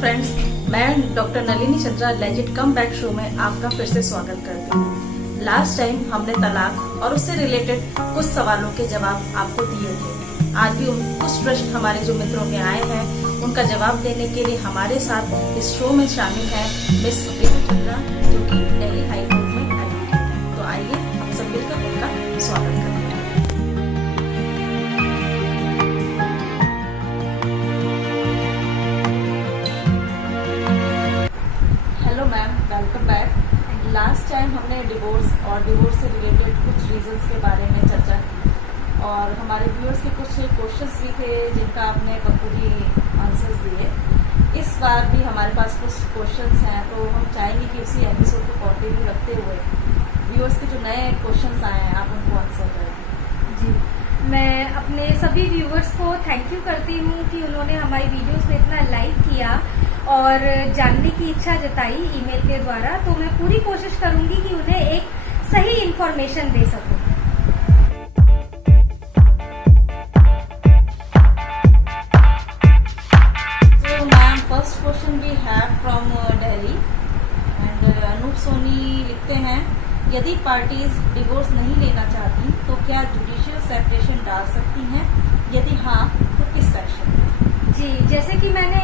Friends, मैं doctor Nalini Chandra legit come back show में आपका फिर से स्वागत करती हूँ। लास्ट टाइम हमने तलाक और उससे रिलेटेड कुछ सवालों के जवाब आपको दिए थे। आज भी कुछ प्रश्न हमारे जो मित्रों के आए हैं उनका जवाब देने के लिए हमारे साथ इस शो में शामिल है मिस नलिनी चंद्रा, जो कि दिल्ली हाई कोर्ट में एडवोकेट है। तो आइए हम सब मिलकर उनका स्वागत करते हैं। Welcome back. लास्ट टाइम हमने डिवोर्स और डिवोर्स से रिलेटेड कुछ रीजंस के बारे में चर्चा की और हमारे व्यूअर्स के कुछ क्वेश्चंस भी थे जिनका आपने बखूबी आंसर्स दिए। इस बार भी हमारे पास कुछ क्वेश्चंस हैं, तो हम चाहेंगे कि उसी एपिसोड को कंटिन्यू रखते हुए व्यूअर्स के जो नए क्वेश्चंस आए हैं आप उनको आंसर करें। जी, मैं अपने सभी व्यूअर्स को थैंक यू करती हूँ कि उन्होंने हमारी वीडियोस में इतना लाइक किया और जानने की इच्छा जताई ईमेल के द्वारा। तो मैं पूरी कोशिश करूंगी कि उन्हें एक सही इंफॉर्मेशन दे सकूं। So ma'am, first question we have from Delhi and Anup Soni लिखते हैं, यदि पार्टीज डिवोर्स नहीं लेना चाहती तो क्या जुडिशियल सेपरेशन डाल सकती हैं? यदि हाँ तो किस सेक्शन में? जी, जैसे कि मैंने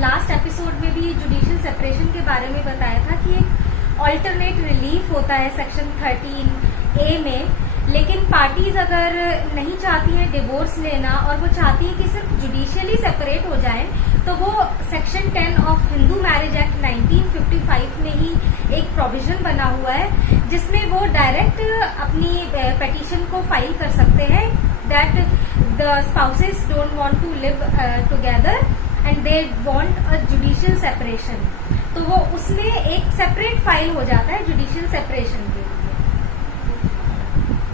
लास्ट एपिसोड में भी जुडिशियल सेपरेशन के बारे में बताया था कि एक ऑल्टरनेट रिलीफ होता है सेक्शन 13A में, लेकिन पार्टीज अगर नहीं चाहती हैं डिवोर्स लेना और वो चाहती हैं कि सिर्फ जुडिशियली सेपरेट हो जाए, तो वो section 10 of Hindu marriage act 1955 में ही एक प्रोविजन बना हुआ है जिसमें वो डायरेक्ट अपनी पिटीशन को फाइल कर सकते हैं that the spouses don't want to live together and they want a judicial separation। तो वो उसमें एक सेपरेट फाइल हो जाता है जुडिशियल सेपरेशन के लिए।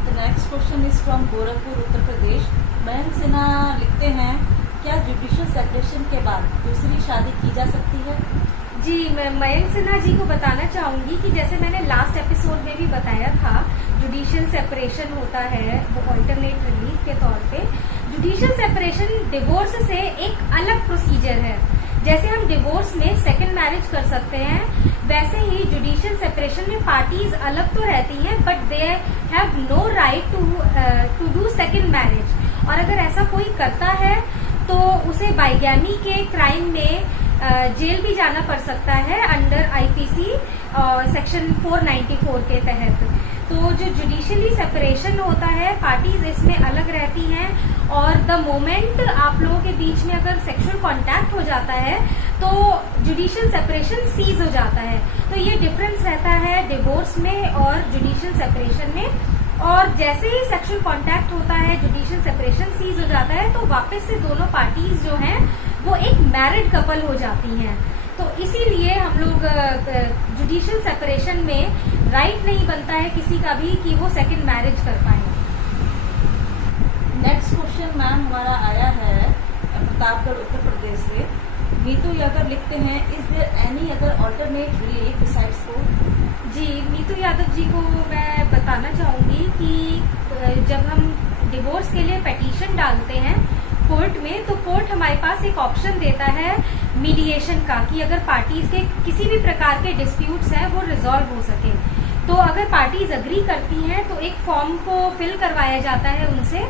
The next question is from Gorakhpur, Uttar Pradesh. Mayank Sinha लिखते हैं, क्या जुडिशियल सेपरेशन के बाद दूसरी शादी की जा सकती है? जी, मैं मयंक सिन्हा जी को बताना चाहूंगी कि जैसे मैंने लास्ट एपिसोड में भी बताया था, जुडिशियल सेपरेशन होता है वो अल्टरनेट रिलीफ के तौर पे। जुडिशियल सेपरेशन डिवोर्स से एक अलग प्रोसीजर है। जैसे हम डिवोर्स में सेकंड मैरिज कर सकते हैं, वैसे ही जुडिशियल सेपरेशन में पार्टीज अलग तो रहती हैं but they have no right to do second marriage. और अगर ऐसा कोई करता है तो उसे बाइगैमी के क्राइम में जेल भी जाना पड़ सकता है अंडर आईपीसी सेक्शन 494 के तहत। तो जो जुडिशियली सेपरेशन होता है, पार्टीज इसमें अलग रहती हैं और द मोमेंट आप लोगों के बीच में अगर सेक्सुअल कांटेक्ट हो जाता है तो जुडिशियल सेपरेशन सीज हो जाता है। तो ये डिफरेंस रहता है डिवोर्स में और जुडिशियल सेपरेशन में। और जैसे ही सेक्सुअल कांटेक्ट होता है, जुडिशियल सेपरेशन सीज हो जाता है, तो वापस से दोनों पार्टीज जो हैं वो एक मैरिड कपल हो जाती हैं। तो इसीलिए हम लोग जुडिशियल सेपरेशन में राइट नहीं बनता है किसी का भी कि वो सेकंड मैरिज कर पाए। नेक्स्ट क्वेश्चन मैम हमारा आया है प्रतापगढ़, उत्तर प्रदेश से। मीतू यादव लिखते हैं, is there any other alternate relief besides court? जी, मीतू यादव जी को मैं बताना चाहूंगी कि जब हम डिवोर्स के लिए पिटीशन डालते हैं कोर्ट में, तो कोर्ट हमारे पास एक ऑप्शन देता है मीडिएशन का, कि अगर पार्टीज के किसी भी प्रकार के डिस्प्यूट्स हैं वो रिजॉल्व हो सके। तो अगर पार्टीज अग्री करती हैं तो एक फॉर्म को फिल करवाया जाता है उनसे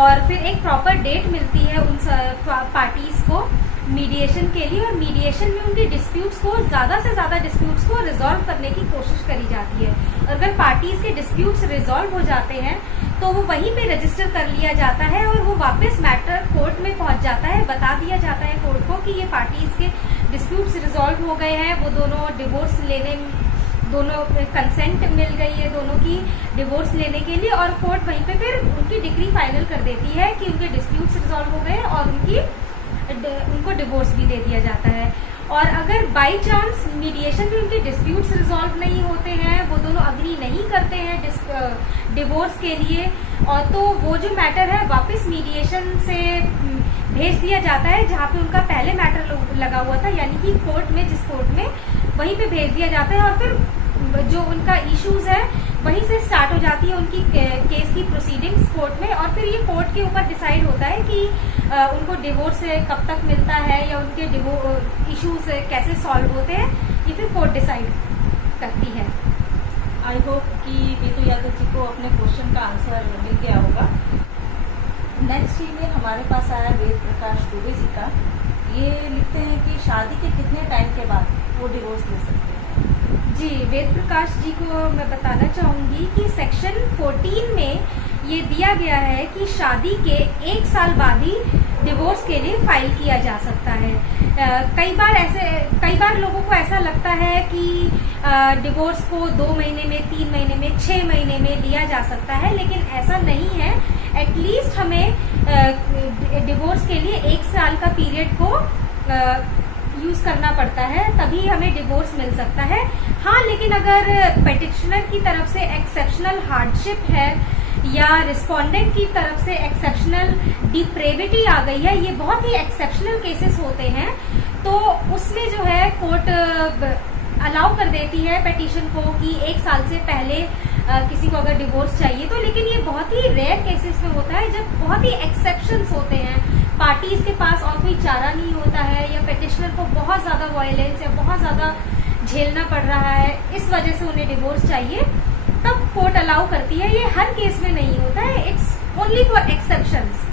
और फिर एक प्रॉपर डेट मिलती है उन पार्टीज को मीडिएशन के लिए, और मीडिएशन में उनके डिस्प्यूट्स को, ज्यादा से ज्यादा डिस्प्यूट्स को रिजॉल्व करने की कोशिश करी जाती है। अगर पार्टीज के डिस्प्यूट्स रिजॉल्व हो जाते हैं तो वो वहीं पे रजिस्टर कर लिया जाता है और वो वापस मैटर कोर्ट में पहुंच जाता है। बता दिया जाता है कोर्ट को कि ये पार्टीज के डिस्प्यूट्स रिजॉल्व हो गए हैं, वो दोनों डिवोर्स लेने, दोनों कंसेंट मिल गई है दोनों की डिवोर्स लेने के लिए, और कोर्ट वहीं पे फिर उनकी डिग्री फाइनल कर देती है कि उनके डिस्प्यूट्स रिजॉल्व हो गए और उनको डिवोर्स भी दे दिया जाता है। और अगर बाई चांस मीडिएशन में उनके डिस्प्यूट्स रिजॉल्व नहीं होते हैं, वो दोनों अग्री नहीं करते हैं डिवोर्स के लिए, और तो वो जो मैटर है वापस मीडिएशन से भेज दिया जाता है जहाँ पे उनका पहले मैटर लगा हुआ था, यानी कि कोर्ट में, जिस कोर्ट में, वहीं पे भेज दिया जाता है और फिर जो उनका इश्यूज है वहीं से स्टार्ट हो जाती है उनकी केस की प्रोसीडिंग्स कोर्ट में। और फिर ये कोर्ट के ऊपर डिसाइड होता है कि उनको डिवोर्स कब तक मिलता है या उनके इश्यूज कैसे सॉल्व होते हैं, ये फिर कोर्ट डिसाइड करती है। आई होप कि नीतू यादव जी को अपने क्वेश्चन का आंसर मिल गया होगा। नेक्स्ट ईमेल हमारे पास आया वेद प्रकाश दुबे जी का। ये लिखते हैं कि शादी के कितने टाइम के बाद वो डिवोर्स ले सकते हैं। जी, वेद प्रकाश जी को मैं बताना चाहूंगी कि सेक्शन 14 में ये दिया गया है कि शादी के 1 साल बाद ही डिवोर्स के लिए फाइल किया जा सकता है। कई बार लोगों को ऐसा लगता है कि डिवोर्स को 2 महीने में, 3 महीने में, 6 महीने में लिया जा सकता है, लेकिन ऐसा नहीं है। एटलीस्ट हमें डिवोर्स के लिए 1 साल का पीरियड को यूज करना पड़ता है, तभी हमें डिवोर्स मिल सकता है। हाँ, लेकिन अगर पेटिशनर की तरफ से एक्सेप्शनल हार्डशिप है या रिस्पोंडेंट की तरफ से एक्सेप्शनल डिप्रेविटी आ गई है, ये बहुत ही एक्सेप्शनल केसेस होते हैं, तो उसमें जो है कोर्ट अलाउ कर देती है पेटिशन को कि 1 साल से पहले किसी को अगर डिवोर्स चाहिए तो। लेकिन ये बहुत ही रेयर केसेस में होता है, जब बहुत ही एक्सेप्शंस होते हैं, पार्टीज के पास और कोई चारा नहीं होता है या पेटिशनर को बहुत ज्यादा वायलेंस या बहुत ज्यादा झेलना पड़ रहा है, इस वजह से उन्हें डिवोर्स चाहिए, तब कोर्ट अलाउ करती है। ये हर केस में नहीं होता है, इट्स ओनली फॉर एक्सेप्शंस।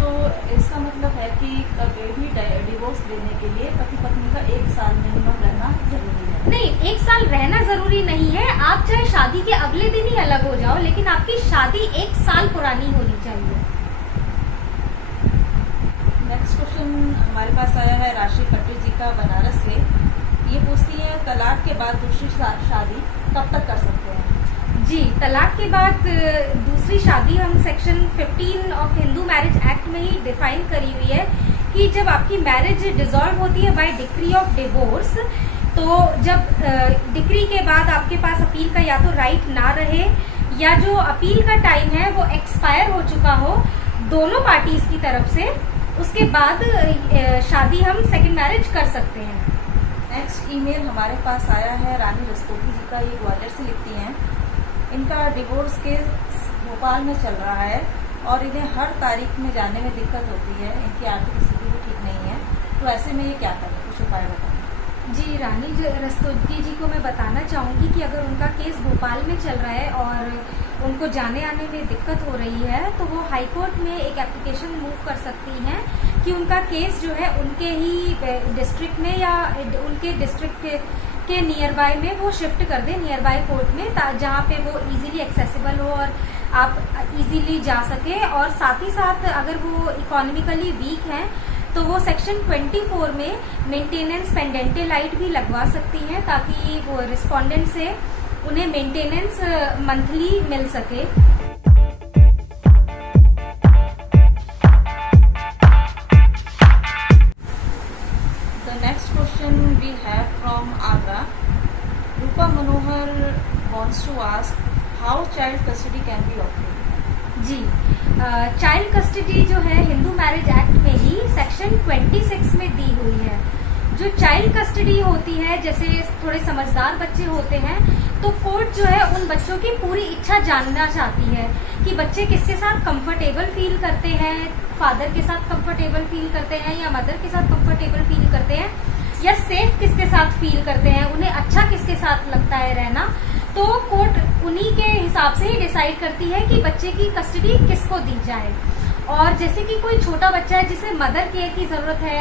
तो इसका मतलब है कि कभी भी डिवोर्स लेने के लिए पति पत्नी का 1 साल मिनिमम रहना जरूरी है। नहीं, 1 साल रहना जरूरी नहीं है। आप चाहे शादी के अगले दिन ही अलग हो जाओ, लेकिन आपकी शादी 1 साल पुरानी होनी चाहिए। नेक्स्ट क्वेश्चन हमारे पास आया है राशि पटेल जी का बनारस से। ये पूछती है तलाक के बाद दूसरी शादी कब तक कर सकते हैं। जी, तलाक के बाद दूसरी शादी हम section 15 of Hindu marriage act में ही डिफाइन करी हुई है कि जब आपकी मैरिज डिसॉल्व होती है बाय डिक्री ऑफ डिवोर्स, तो जब डिक्री के बाद आपके पास अपील का या तो राइट ना रहे या जो अपील का टाइम है वो एक्सपायर हो चुका हो दोनों पार्टीज की तरफ से, उसके बाद शादी हम सेकेंड मैरिज कर सकते हैं। नेक्स्ट ईमेल हमारे पास आया है रानी रस्तोगी जी का। ये ग्वालियर से लिखती हैं, इनका डिवोर्स केस भोपाल में चल रहा है और इन्हें हर तारीख में जाने में दिक्कत होती है, इनकी आर्थिक स्थिति भी ठीक नहीं है, तो ऐसे में ये क्या करें, कुछ उपाय बताएं। जी, रानी रस्तोगी जी को मैं बताना चाहूंगी कि अगर उनका केस भोपाल में चल रहा है और उनको जाने आने में दिक्कत हो रही है, तो वो हाई कोर्ट में एक एप्लीकेशन मूव कर सकती हैं कि उनका केस जो है उनके ही डिस्ट्रिक्ट में या उनके डिस्ट्रिक्ट के नियर बाय में वो शिफ्ट कर दे, नियर बाय कोर्ट में, जहाँ पे वो इजीली एक्सेसिबल हो और आप इजीली जा सके। और साथ ही साथ अगर वो इकोनॉमिकली वीक हैं तो वो सेक्शन 24 में मेंटेनेंस पेंडेंटेलाइट भी लगवा सकती हैं, ताकि वो रिस्पोंडेंट से उन्हें मेंटेनेंस मंथली मिल सके। The next question we have from Agra. Rupa Manohar wants to ask how child custody can be obtained. जी, चाइल्ड कस्टडी जो है हिंदू मैरिज एक्ट में ही सेक्शन 26 में दी हुई है। जो चाइल्ड कस्टडी होती है, जैसे थोड़े समझदार बच्चे होते हैं, तो कोर्ट जो है उन बच्चों की पूरी इच्छा जानना चाहती है कि बच्चे किसके साथ कंफर्टेबल फील करते हैं, फादर के साथ कंफर्टेबल फील करते हैं या मदर के साथ कंफर्टेबल फील करते हैं, या सेफ किसके साथ फील करते हैं, उन्हें अच्छा किसके साथ लगता है रहना। तो कोर्ट उन्हीं के हिसाब से ही डिसाइड करती है कि बच्चे की कस्टडी किसको दी जाए। और जैसे कि कोई छोटा बच्चा है जिसे मदर केयर की जरूरत है,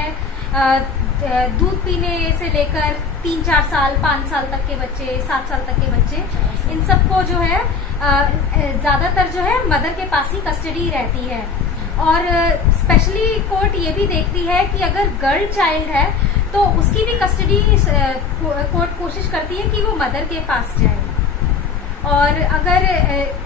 दूध पीने से लेकर 3-4 साल, 5 साल तक के बच्चे, 7 साल तक के बच्चे, इन सबको जो है ज्यादातर जो है मदर के पास ही कस्टडी रहती है। और स्पेशली कोर्ट ये भी देखती है कि अगर गर्ल चाइल्ड है तो उसकी भी कस्टडी कोर्ट कोशिश करती है कि वो मदर के पास जाए। और अगर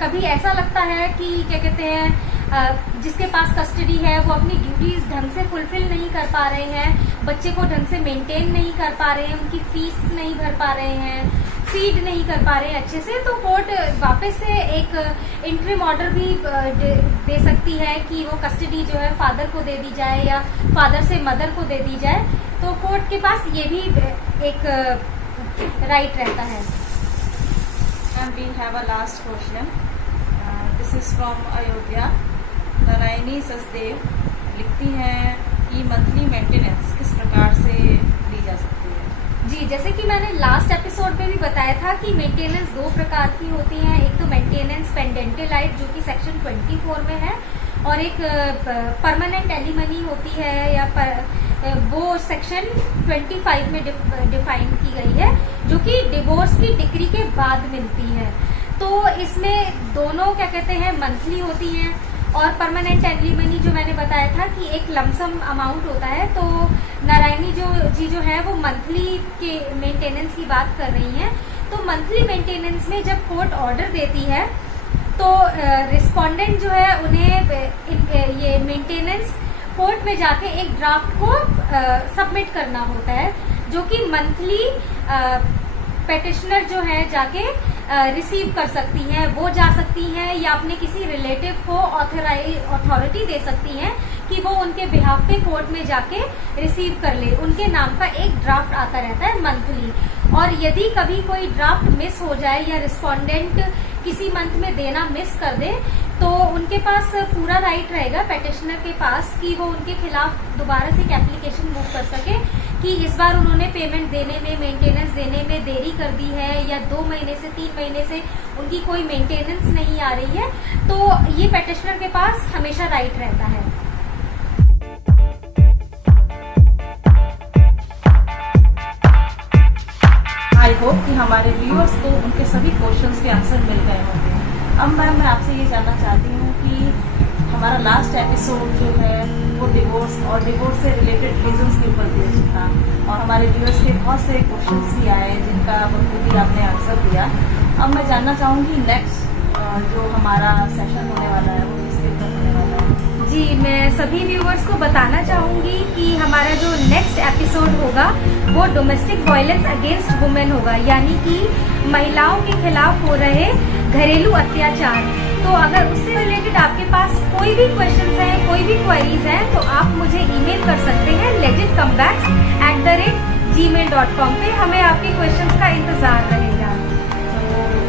कभी ऐसा लगता है कि क्या कहते हैं जिसके पास कस्टडी है वो अपनी ड्यूटीज ढंग से फुलफिल नहीं कर पा रहे हैं, बच्चे को ढंग से मेंटेन नहीं कर पा रहे हैं, उनकी फीस नहीं भर पा रहे हैं, फीड नहीं कर पा रहे हैं अच्छे से, तो कोर्ट वापस से एक इंटरिम ऑर्डर भी दे सकती है कि वो कस्टडी जो है फादर को दे दी जाए या फादर से मदर को दे दी जाए। तो कोर्ट के पास ये भी एक राइट रहता है। And we have a last question. This is from Ayodhya. Narayani Sasdev लिखती हैं कि मंथली मेंटेनेंस किस प्रकार से ली जा सकती है। जी, जैसे कि मैंने लास्ट एपिसोड में भी बताया था कि मेंटेनेंस दो प्रकार की होती है। एक तो मेंटेनेंस पेंडेंटलाइट जो कि सेक्शन 24 में है, और एक परमानेंट एलिमनी होती है या वो सेक्शन 25 में डिफाइन की गई है, जो कि डिवोर्स की डिक्री के बाद मिलती है। तो इसमें दोनों क्या कहते हैं मंथली होती हैं, और परमानेंट एलिमनी जो मैंने बताया था कि एक लमसम अमाउंट होता है। तो नारायणी जी जो है वो मंथली के मेंटेनेंस की बात कर रही हैं। तो मंथली मेंटेनेंस में जब कोर्ट ऑर्डर देती है तो रिस्पोंडेंट जो है उन्हें ये मेंटेनेंस कोर्ट में जाके एक ड्राफ्ट को सबमिट करना होता है, जो कि मंथली पेटिशनर जो है जाके रिसीव कर सकती हैं। वो जा सकती हैं या अपने किसी रिलेटिव को अथॉरिटी दे सकती हैं कि वो उनके बिहाफ पे कोर्ट में जाके रिसीव कर ले। उनके नाम का एक ड्राफ्ट आता रहता है मंथली, और यदि कभी कोई ड्राफ्ट मिस हो जाए या रिस्पोंडेंट किसी मंथ में देना मिस कर दे, तो उनके पास पूरा राइट रहेगा पेटिशनर के पास कि वो उनके खिलाफ दोबारा से एक एप्लीकेशन मूव कर सके कि इस बार उन्होंने पेमेंट देने में, मेंटेनेंस देने में देरी कर दी है, या 2 महीने से 3 महीने से उनकी कोई मेंटेनेंस नहीं आ रही है। तो ये पेटिशनर के पास हमेशा राइट रहता है। आई होप कि हमारे व्यूअर्स को उनके सभी क्वेश्चंस के आंसर मिल गए होंगे। अब मैम मैं आपसे ये जानना चाहती हूँ कि हमारा लास्ट एपिसोड जो है वो डिवोर्स और डिवोर्स से रिलेटेड रीजंस के ऊपर बेस्ड था, और हमारे व्यूअर्स के बहुत से क्वेश्चंस भी आए जिनका बखूबी आपने आंसर दिया। अब मैं जानना चाहूँगी नेक्स्ट जो हमारा सेशन होने वाला है वो किसके ऊपर होने वाला है। जी, मैं सभी व्यूअर्स को बताना चाहूंगी कि हमारा जो नेक्स्ट एपिसोड होगा वो डोमेस्टिक वायलेंस अगेंस्ट वुमेन होगा, यानी कि महिलाओं के खिलाफ हो रहे घरेलू अत्याचार। तो अगर उससे रिलेटेड आपके पास कोई भी क्वेश्चंस हैं, कोई भी क्वेरीज हैं, तो आप मुझे ईमेल कर सकते हैं legitcomebacks@gmail.com पे। हमें आपके क्वेश्चंस का इंतजार रहेगा।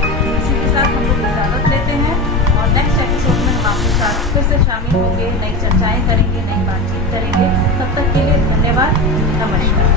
तो इसी के साथ हम लोग इजाजत लेते हैं, और नेक्स्ट एपिसोड में हम आपके साथ फिर से शामिल होंगे, नई चर्चाएं करेंगे, नई बातचीत करेंगे। तब तक के लिए धन्यवाद, नमस्कार।